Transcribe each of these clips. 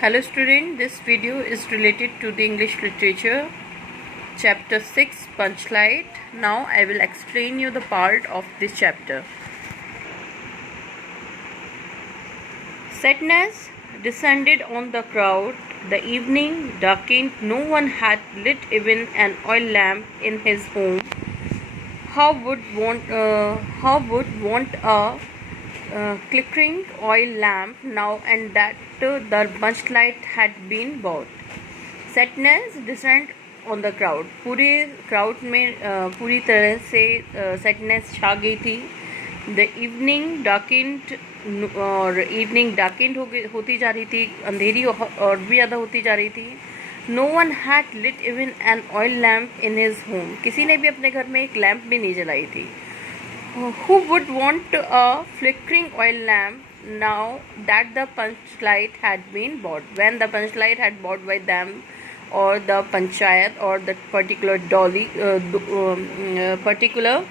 Hello student, this video is related to the English literature chapter 6 Punchlight. Now I will explain you the part of this chapter. Sadness descended on the crowd. The evening darkened. No one had lit even an oil lamp in his home. How would want a clickering oil lamp now and that the punchlight had been bought. Sadness descend on the crowd. पूरे crowd में पूरी तरह से sadness छा गई थी. The evening darkened और evening darkened होती जा रही थी, अंधेरी और भी ज़्यादा होती जा रही थी. No one had lit even an oil lamp in his home. किसी ने भी अपने घर में एक लैम्प भी नहीं जलाई थी. Who would want a flickering oil lamp now that the punchlight had been bought? When the punchlight had bought by them or the panchayat or the particular particular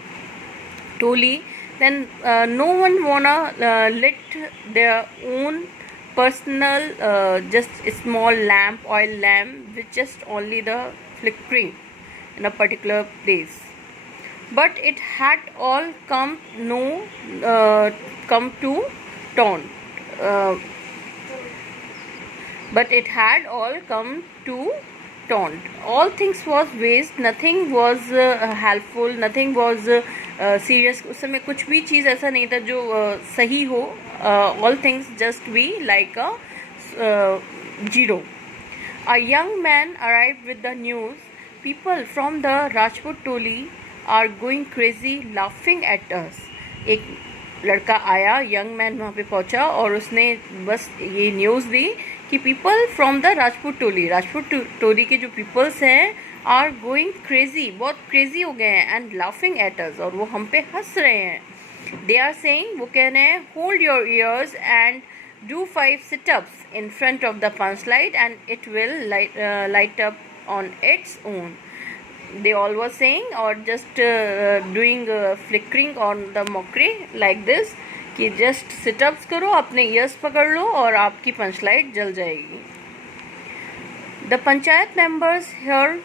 toli, then no one wanna lit their own personal just a small lamp, oil lamp, with just only the flickering in a particular place. But it had all come to taunt. But it had all come to taunt. All things was waste. Nothing was helpful. Nothing was serious. उस समय कुछ भी चीज़ ऐसा नहीं था जो सही हो. All things just be like a zero. A young man arrived with the news. People from the Rajput Toli are going crazy laughing at us. एक लड़का आया, यंग मैन वहाँ पे पहुँचा और उसने बस ये न्यूज़ दी कि पीपल फ्रॉम द राजपूत टोली के जो पीपल्स हैं आर गोइंग क्रेजी, बहुत क्रेजी हो गए हैं, एंड लाफिंग एट अस, और वो हम पे हंस रहे हैं. दे आर सेइंग, वो कह रहे हैं, hold your ears and do 5 sit-ups in front of the punchlight and it will light up on its own. They all were saying or just doing flickering on the mockery like this कि just sit-ups करो, अपने ears पकड़ लो और आपकी punchlight जल जाएगी. The panchayat members heard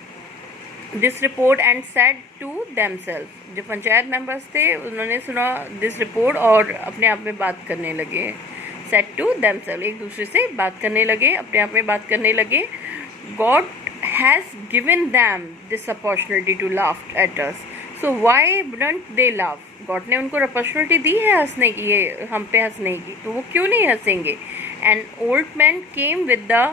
this report and said to themselves. जो panchayat members थे उन्होंने सुना this report और अपने आप में बात करने लगे. Said to themselves, एक दूसरे से बात करने लगे, अपने आप में बात करने लगे. God has given them this opportunity to laugh at us. So why wouldn't they laugh? God ने उनको opportunity दी है हंसने की, ये हम पे हंसने की, तो वो क्यों नहीं हंसेंगे? An old man came with the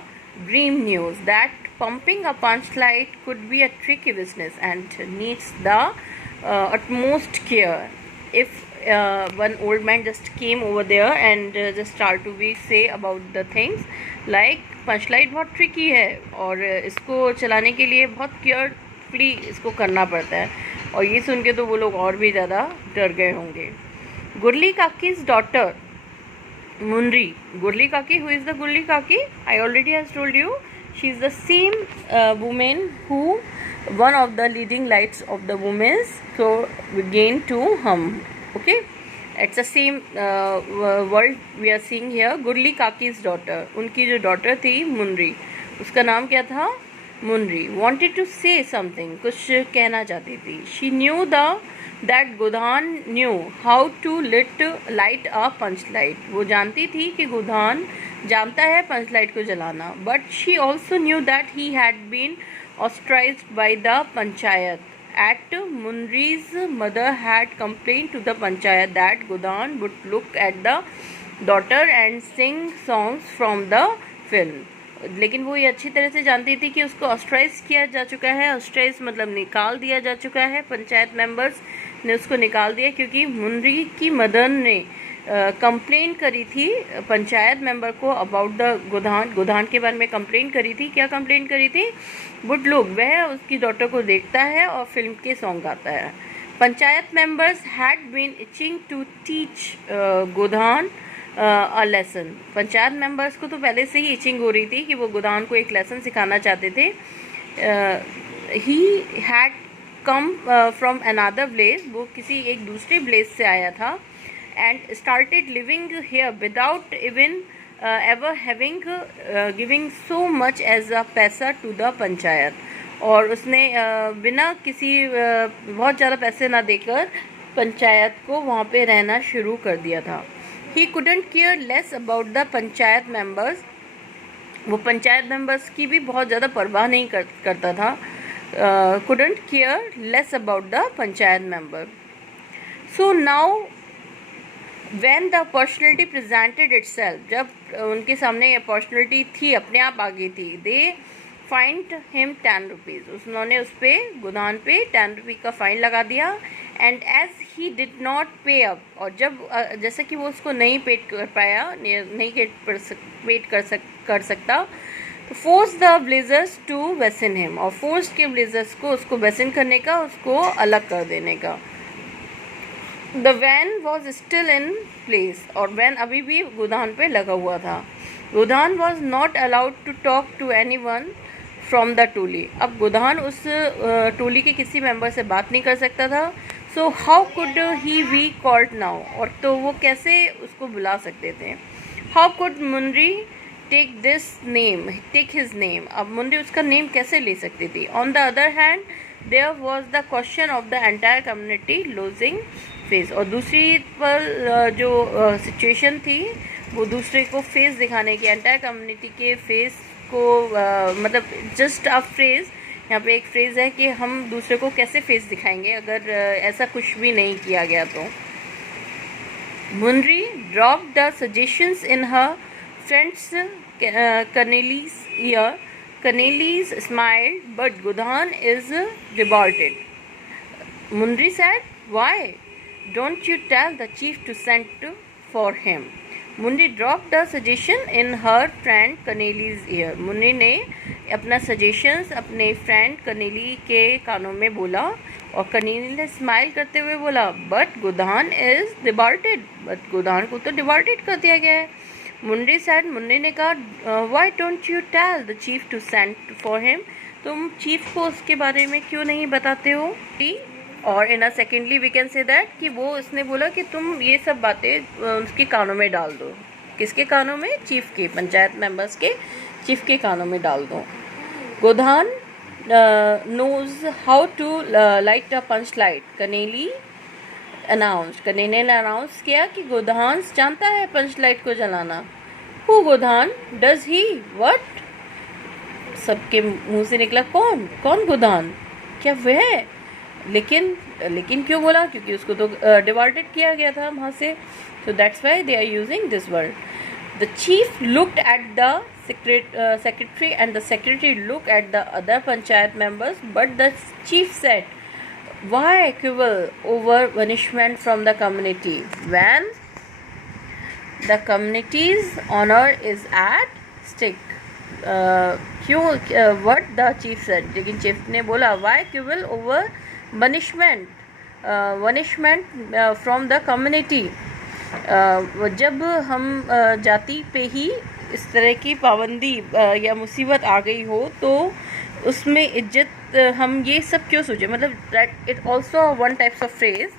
grim news that pumping a punchlight could be a tricky business and needs the utmost care. If one old man just came over there and just start to be say about the things like Panchlight बहुत tricky है और इसको चलाने के लिए बहुत carefully इसको करना पड़ता है. और ये सुन के तो वो लोग और भी ज़्यादा डर गए होंगे. गुरली काकी's daughter मुनरी. गुरली काकी, हु इज़ द गुरली काकी? I already has told you, she is the same women who one of the leading lights of the women's so began to hum. Okay, it's the same word we are seeing here. Gurli Kaki's daughter, उनकी जो daughter थी मुनरी, उसका नाम क्या था? मुनरी. Wanted to say something, कुछ कहना चाहती थी. She knew that Godhan knew how to light a punchlight. वो जानती थी कि गोधान जानता है पंचलाइट को जलाना. But she also knew that he had been ostracized by the panchayat. At Munri's mother had complained to the panchayat that Godhan would look at the daughter and sing songs from the film. लेकिन वो ये अच्छी तरह से जानती थी कि उसको ऑस्ट्राइज किया जा चुका है. ऑस्ट्राइज मतलब निकाल दिया जा चुका है. पंचायत मेंबर्स ने उसको निकाल दिया क्योंकि मुनरी की मदर ने कंप्लेन करी थी पंचायत मेंबर को अबाउट द गोधान के बारे में कंप्लेन करी थी. क्या कंप्लेन करी थी? वुड लुक, वह उसकी डॉटर को देखता है और फिल्म के सॉन्ग गाता है. Panchayat members had been itching to teach Godhan a lesson. Panchayat members को तो पहले से ही इचिंग हो रही थी कि वो गोधान को एक लेसन सिखाना चाहते थे. He had come from another village, वो किसी एक दूसरे विलेज से आया था. And started living here without even ever having giving so much as a पैसा to the पंचायत, और उसने बिना किसी बहुत ज़्यादा पैसे ना देकर पंचायत को वहाँ पे रहना शुरू कर दिया था. He couldn't care less about the panchayat members. वो पंचायत मेंबर्स की भी बहुत ज़्यादा परवाह नहीं करता था. couldn't care less about the panchayat member. So now when the opportunity presented itself, जब उनके सामने अपॉर्चुनिटी थी, अपने आप आ गई थी, they fined him 10 rupees. उन्होंने उस पर गोधान पे 10 रुपये का फ़ाइन लगा दिया. And as he did not pay up, और जब जैसे कि वो उसको नहीं पेड कर पाया, नहीं पेड कर सकता, तो फोर्स द ब्लेजर्स टू वेसन हिम, और फोर्स के ब्लेजर्स को उसको वेसन करने का, उसको अलग कर देने का. The van was still in place, और वैन अभी भी गोधान पे लगा हुआ था. Godhan was not allowed to talk to any one from the टोली. अब गोधान उस टोली के किसी मेंबर से बात नहीं कर सकता था. So how could he be called now, और तो वो कैसे उसको बुला सकते थे. How could Mundri take his name, अब मुंद्री उसका नेम कैसे ले सकती थी. On the other hand there was the question of the entire community losing face, और दूसरी पर जो सिचुएशन थी वो दूसरे को फेस दिखाने की, एंटायर कम्युनिटी के फेस को मतलब जस्ट अ फ्रेज़, यहाँ पे एक फ्रेज़ है कि हम दूसरे को कैसे फेस दिखाएंगे अगर ऐसा कुछ भी नहीं किया गया तो. Mundri drop the suggestions in her friends Cornelius ear. Cornelius smiled, but Godhan is revolted. Mundri said, "Why don't you tell the chief to send for him?" Munni drop the suggestion in her friend Kaneli's ear. Munni ने अपना suggestions अपने friend Kaneli के कानों में बोला, और कनेली ने smile करते हुए बोला, but Godan is डिबॉर्टेड, but Godan को तो डिबॉर्टेड कर दिया गया है. मुन्नी सैड, मुन्नी ने कहा, why don't you tell the chief to send for him, तुम चीफ को उसके बारे में क्यों नहीं बताते हो. और in a secondly we can say that कि वो उसने बोला कि तुम ये सब बातें उसके कानों में डाल दो. किसके कानों में? चीफ के, पंचायत मेंबर्स के चीफ के कानों में डाल दो. Godhan knows how to light a panch light, Kaneli announce, Kaneli ने अनाउंस किया कि गोधान जानता है पंच लाइट को जलाना. Who Godan, does he, what, सबके मुंह से निकला कौन गोधान, क्या वह. लेकिन क्यों बोला? क्योंकि उसको तो डिवार्टेड किया गया था वहाँ से. So that's why they are using this word. The chief looked at the secretary and the secretary looked at the other panchayat members, but the chief said, why quibble over punishment from the community when the community's honor is at stake. क्यों, what the chief said, लेकिन chief ने बोला, why quibble over punishment from the community. जब हम जाति पे ही इस तरह की पाबंदी या मुसीबत आ गई हो तो उसमें इज्जत हम ये सब क्यों सोचे. मतलब that it also one types of phrase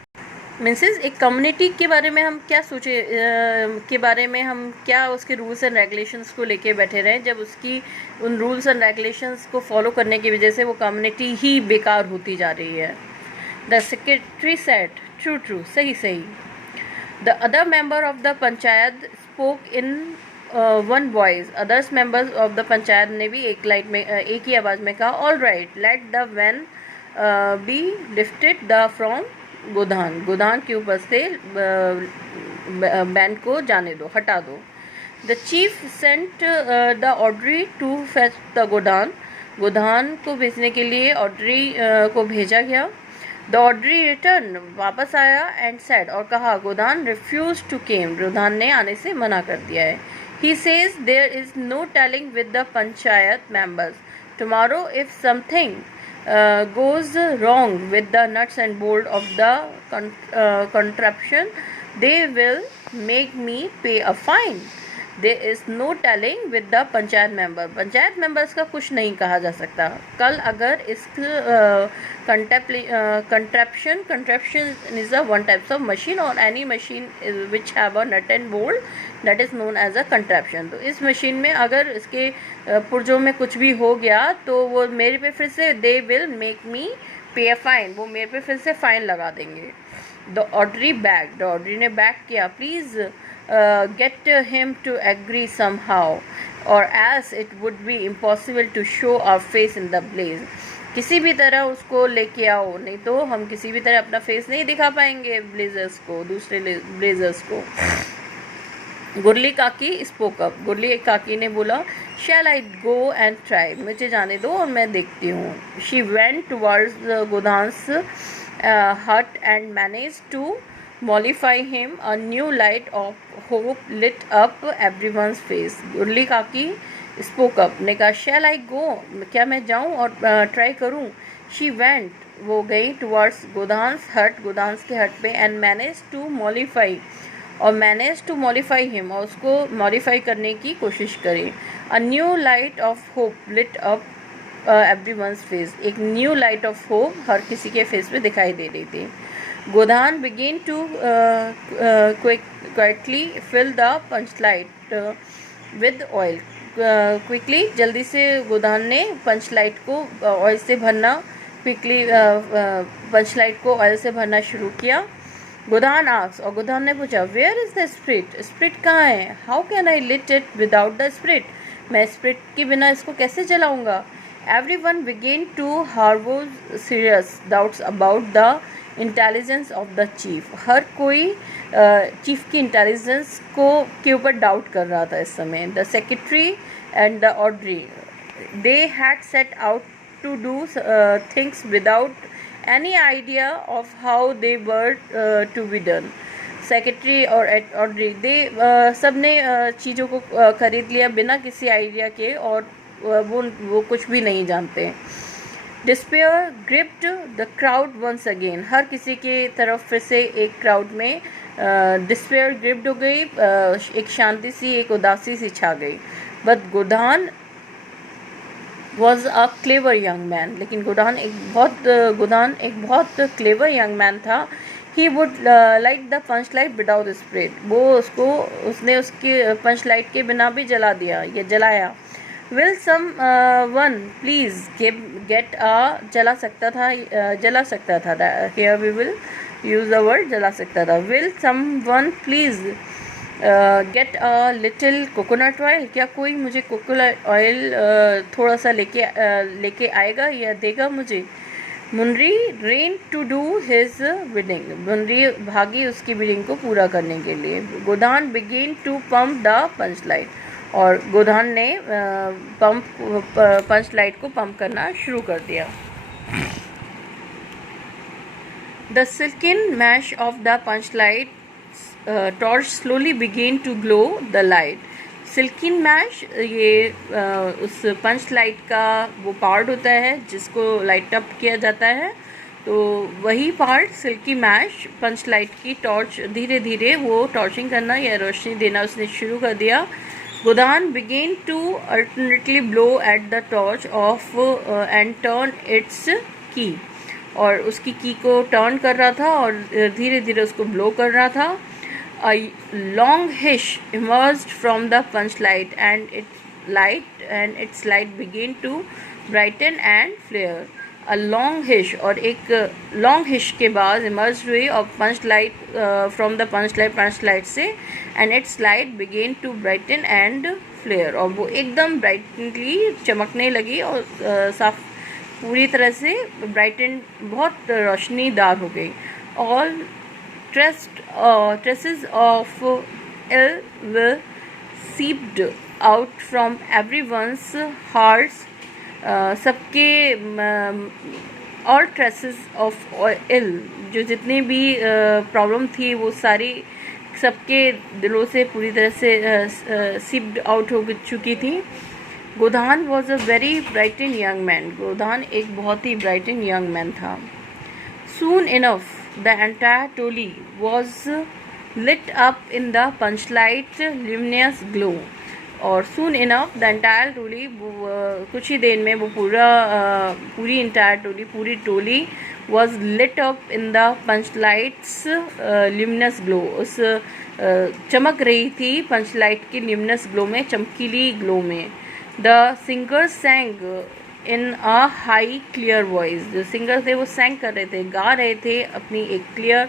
means एक कम्युनिटी के बारे में हम क्या सोचे, के बारे में हम क्या उसके रूल्स एंड रेगुलेशंस को लेके बैठे रहें, जब उसकी उन रूल्स एंड रेगुलेशंस को फॉलो करने की वजह से वो कम्युनिटी ही बेकार होती जा रही है. द सेक्रेटरी सेड, ट्रू, सही. The other member of the panchayat spoke in one voice. Others members of the panchayat ने भी एक ही आवाज़ में कहा, all right, let the van be lifted the from Godhan के ऊपर से बैन को जाने दो, हटा दो. The chief sent the orderly to fetch the Godhan को भेजने के लिए ऑर्डरी को भेजा गया. द ऑर्डरी रिटर्न, वापस आया, एंड सेड, और कहा, गोधान रिफ्यूज टू केम, गोधान ने आने से मना कर दिया है. He says there is no telling with the panchayat members. Tomorrow, if something goes wrong with the nuts and bolts of the contraption, they will make me pay a fine. There is no telling with the panchayat member. Panchayat members का कुछ नहीं कहा जा सकता। कल अगर इस contraption is a one types of machine और any machine which have a nut and bolt that is known as a contraption. तो इस मशीन में अगर इसके पुर्जों में कुछ भी हो गया तो वो मेरे पे फिर से दे विल मेक मी पे अ फाइन, वो मेरे पे फिर से फाइन लगा देंगे। द ऑर्डरी बैग, ऑर्डरी ने बैग किया, please get him to agree somehow or else it would be impossible to show our face in the blaze. किसी भी तरह उसको लेके आओ, नहीं तो हम किसी भी तरह अपना फेस नहीं दिखा पाएंगे ब्लेजर्स को, दूसरे ब्लेजर्स को। गुरली काकी स्पोक अप, गुरली काकी ने बोला, शैल आई गो एंड ट्राई, मुझे जाने दो और मैं देखती हूँ। She went towards Godhan's hut and managed to mollify him. A new light of hope lit up everyone's face. गुरली काकी spoke up, ने कहा, shall I go, क्या मैं जाऊँ और ट्राई करूँ। she went, वो गई towards गोधांस hut, गोधांस के हट पे, and managed to mollify, और मैनेज टू मॉडिफाई हिम, और उसको मॉडिफाई करने की कोशिश करी। A new light of hope lit up everyone's face, एक न्यू लाइट ऑफ होप हर किसी के फेस पे दिखाई दे रही थी। Godhan begin to quickly fill the panch light with oil, quickly, जल्दी से गोधान ने पंच लाइट को ऑयल से भरना, क्विकली पंच लाइट को ऑयल से भरना शुरू किया। गोधान आस्क्ड, और गोधान ने पूछा, where is the spirit, spirit कहाँ है। How can I lit it without the spirit, मैं स्प्रिट के बिना इसको कैसे जलाऊंगा। Everyone began to harbor serious doubts about the intelligence of the chief. हर कोई चीफ की इंटेलिजेंस को के ऊपर डाउट कर रहा था इस समय। The secretary and the orderly, they had set out to do things without any idea of how they were to be done. Secretary और ऑर्डरी, दे सब ने चीज़ों को खरीद लिया बिना किसी आइडिया के, और वो कुछ भी नहीं जानते। Despair gripped the crowd once again, हर किसी के तरफ फिर से एक क्राउड में डिस्पेयर ग्रिप्ड हो गई, एक शांति सी, एक उदासी सी छा गई। But Godhan was a clever young man, लेकिन गोधान एक बहुत क्लेवर यंग मैन था। He would light the panch light without spirit, उसने उसके पंच लाइट के बिना भी जला दिया, ये जलाया। Will someone please get a, जला सकता था, here we will use the word जला सकता था। Will someone please get a little coconut oil, क्या कोई मुझे कोकोनट ऑयल थोड़ा सा लेके आएगा या देगा मुझे। Munri ran to do his bidding, Munri भागी उसकी बिडिंग को पूरा करने के लिए। Godhan begin to pump the panch light, और गोधान ने पंच लाइट को पंप करना शुरू कर दिया। The silken mesh of the panch light torch slowly begin to glow the light. Silken mesh, ये उस पंच लाइट का वो पार्ट होता है जिसको लाइट अप किया जाता है, तो वही पार्ट सिल्की मैश पंच लाइट की टॉर्च, धीरे धीरे वो टॉर्चिंग करना या रोशनी देना उसने शुरू कर दिया। Godhan began to alternately blow at the torch of and turn its key, और उसकी की को टर्न कर रहा था और धीरे धीरे उसको ब्लो कर रहा था। A long hiss emerged from the punch light, and its light began to brighten and flare. A long hiss, और एक long hiss के बाद emerged हुई और punch light from the punch light से, and its light began to brighten and flare, और वो एकदम brightly चमकने लगी और साफ पूरी तरह से ब्राइटन, बहुत रोशनीदार हो गई। All traces of ill will seeped out from everyone's hearts, सबके all traces of ill, जो जितनी भी प्रॉब्लम थी वो सारी सबके दिलों से पूरी तरह से सीप्ड आउट हो चुकी थी। Godhan was a very brighten young man, Godhan एक बहुत ही ब्राइटन यंग मैन था। Soon enough the entire tolly was lit up in the punchlight luminous glow. और soon enough the entire टोली कुछ ही देर में वो पूरी entire टोली पूरी टोली was lit up in the punchlight's luminous glow. उस चमक रही थी पंचलाइट की luminous glow में, चमकीली ग्लो में. The singers sang in a high clear voice. जो सिंगर थे वो sang कर रहे थे, गा रहे थे अपनी एक clear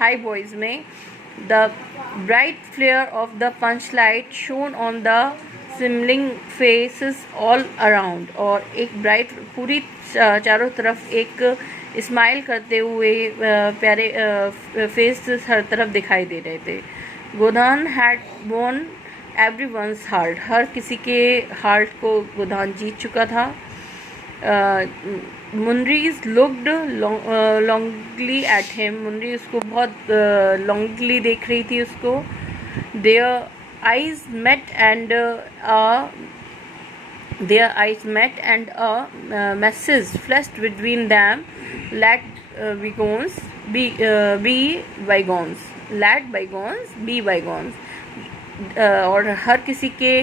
high voice में. The bright flare of the punchlight shone on the smiling faces all around. और एक bright पूरी चारों तरफ एक स्माइल करते हुए प्यारे फेस हर तरफ दिखाई दे रहे थे. Godhan had won everyone's heart. हर किसी के हार्ट को गोधान जीत चुका था. Munri's looked longingly at him. Munri उसको बहुत लॉन्गली देख रही थी उसको. Their eyes met and a message flashed between them. Let bygones be bygones. Let bygones be bygones. और हर किसी के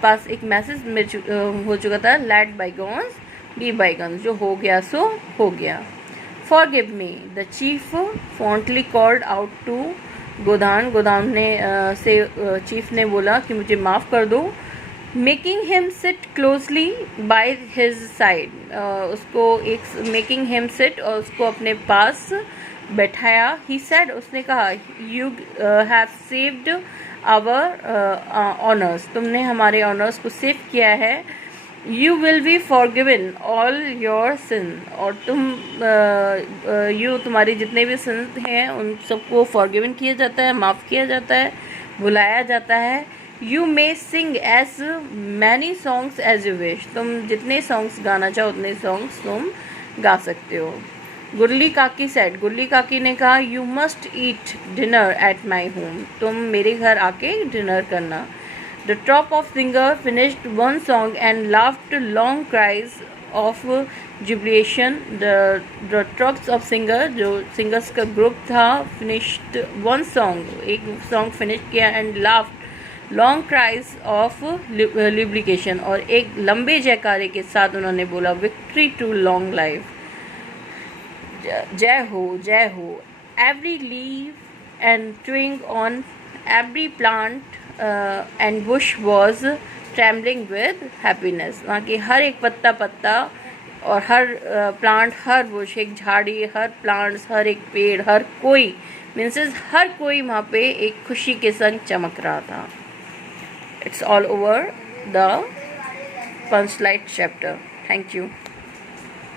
पास एक मैसेज हो चुका था. Let bygones be bygones. जो हो गया सो हो गया. Forgive me the chief fondly called out to Godhan. Godhan ने चीफ ने बोला कि मुझे माफ़ कर दो. Making him sit closely by his side. उसको एक मेकिंग हिम सिट और उसको अपने पास बैठाया. He said. उसने कहा you have saved our honours. तुमने हमारे ऑनर्स को सेव किया है. You will be forgiven all your sin. और तुम्हारे जितने भी सिन हैं उन सबको फॉरगिवन किया जाता है, माफ़ किया जाता है, भुलाया जाता है. You may sing as many songs as you wish. तुम जितने सॉन्ग्स गाना चाहो उतने सॉन्ग्स तुम गा सकते हो. गुरली काकी सेड. गुरली काकी ने कहा you must eat dinner at my home. तुम मेरे घर आके डिनर करना. The top of singer finished one song and laughed long cries of jubilation. The tropes of singer, जो सिंगर्स का ग्रुप था, फिनिश्ड वन सॉन्ग, एक सॉन्ग फिनिश किया, and laughed long cries of lubrication. और एक लंबे जयकारे के साथ उन्होंने बोला विक्ट्री टू लॉन्ग लाइफ. जय हो, जय हो. Every leave and twig on every plant and bush was trembling with happiness. वहाँ की हर एक पत्ता और हर प्लांट, हर बुश, एक झाड़ी, हर प्लांट्स, हर एक पेड़, हर कोई मीन्स हर कोई वहाँ पे एक खुशी के संग चमक रहा था. It's all over the Panchlight chapter. Thank you.